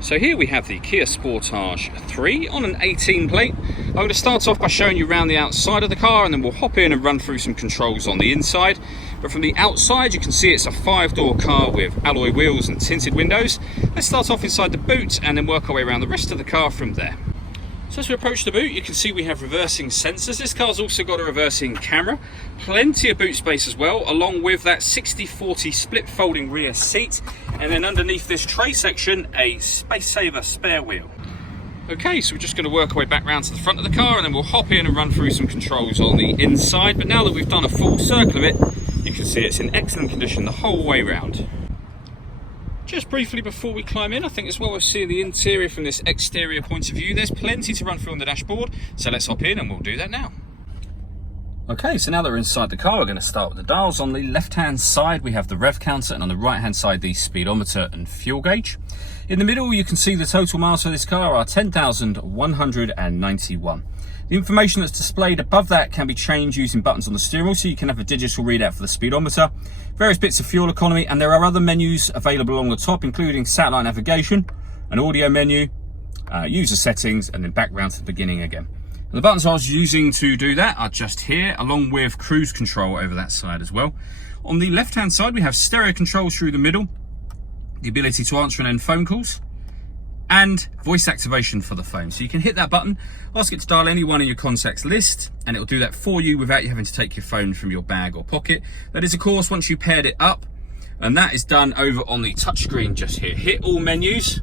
So here we have the Kia Sportage 3 on an 18 plate. I'm going to start off by showing you around the outside of the car, and then we'll hop in and run through some controls on the inside. But from the outside you can see it's a 5-door car with alloy wheels and tinted windows. Let's start off inside the boot and then work our way around the rest of the car from there. So as we approach the boot, you can see we have reversing sensors. This car's also got a reversing camera, plenty of boot space as well, along with that 60/40 split folding rear seat, and then underneath this tray section, a space saver spare wheel. Okay, so we're just going to work our way back round to the front of the car, and then we'll hop in and run through some controls on the inside. But now that we've done a full circle of it, you can see it's in excellent condition the whole way round. Just briefly before we climb in, I think it's well worth seeing the interior from this exterior point of view. There's plenty to run through on the dashboard, so let's hop in and we'll do that now. Okay, so now that we're inside the car, we're going to start with the dials. On the left-hand side, we have the rev counter, and on the right-hand side, the speedometer and fuel gauge. In the middle, you can see the total miles for this car are 10,191. The information that's displayed above that can be changed using buttons on the steering wheel, so you can have a digital readout for the speedometer, various bits of fuel economy, and there are other menus available along the top, including satellite navigation, an audio menu, user settings, and then back round to the beginning again. And the buttons I was using to do that are just here, along with cruise control over that side as well. On the left-hand side, we have stereo controls through the middle, the ability to answer and end phone calls, and voice activation for the phone. So you can hit that button, ask it to dial anyone in your contacts list, and it'll do that for you without you having to take your phone from your bag or pocket. That is, of course, once you paired it up, and that is done over on the touchscreen just here. Hit all menus,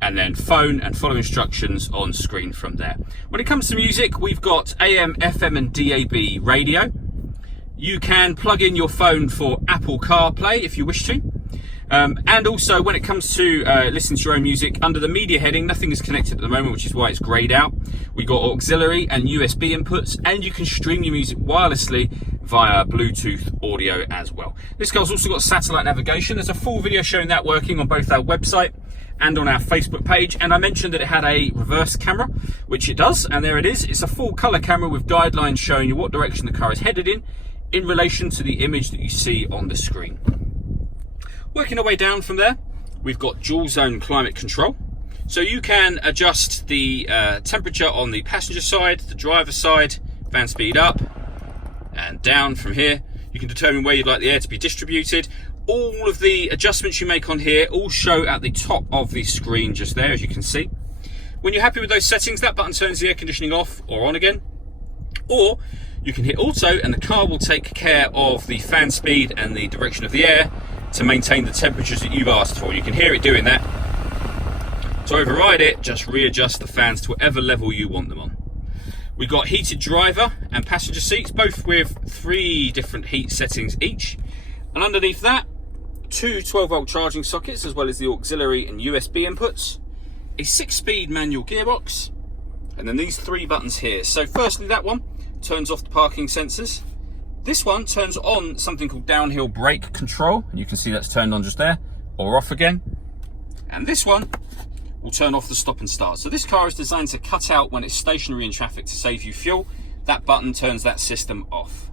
and then phone, and follow instructions on screen from there. When it comes to music, we've got AM, FM, and DAB radio. You can plug in your phone for Apple CarPlay if you wish to. And also, when it comes to listening to your own music, under the media heading, nothing is connected at the moment, which is why it's greyed out. We've got auxiliary and USB inputs, and you can stream your music wirelessly via Bluetooth audio as well. This car's also got satellite navigation. There's a full video showing that working on both our website and on our Facebook page. And I mentioned that it had a reverse camera, which it does, and there it is. It's a full color camera with guidelines showing you what direction the car is headed in relation to the image that you see on the screen. Working our way down from there, we've got dual zone climate control. So you can adjust the temperature on the passenger side, the driver side, fan speed up and down from here. You can determine where you'd like the air to be distributed. All of the adjustments you make on here all show at the top of the screen just there, as you can see. When you're happy with those settings, that button turns the air conditioning off or on again. Or you can hit auto, and the car will take care of the fan speed and the direction of the air to maintain the temperatures that you've asked for. You can hear it doing that. To override it, just readjust the fans to whatever level you want them on. We've got heated driver and passenger seats, both with 3 different heat settings each. And underneath that, 2 12-volt charging sockets, as well as the auxiliary and USB inputs, a 6-speed manual gearbox, and then these 3 buttons here. So firstly, that one turns off the parking sensors. This one turns on something called downhill brake control, and you can see that's turned on just there, or off again. And this one will turn off the stop and start. So this car is designed to cut out when it's stationary in traffic to save you fuel. That button turns that system off.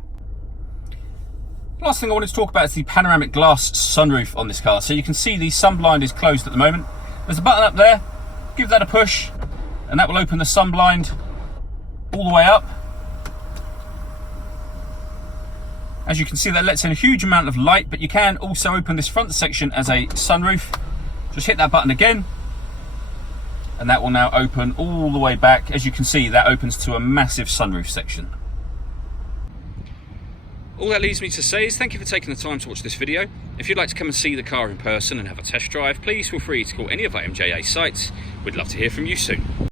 Last thing I wanted to talk about is the panoramic glass sunroof on this car. So you can see the sun blind is closed at the moment. There's a button up there, give that a push, and that will open the sun blind all the way up. As you can see, that lets in a huge amount of light, but you can also open this front section as a sunroof. Just hit that button again, and that will now open all the way back. As you can see, that opens to a massive sunroof section. All that leaves me to say is thank you for taking the time to watch this video. If you'd like to come and see the car in person and have a test drive, please feel free to call any of our MJA sites. We'd love to hear from you soon.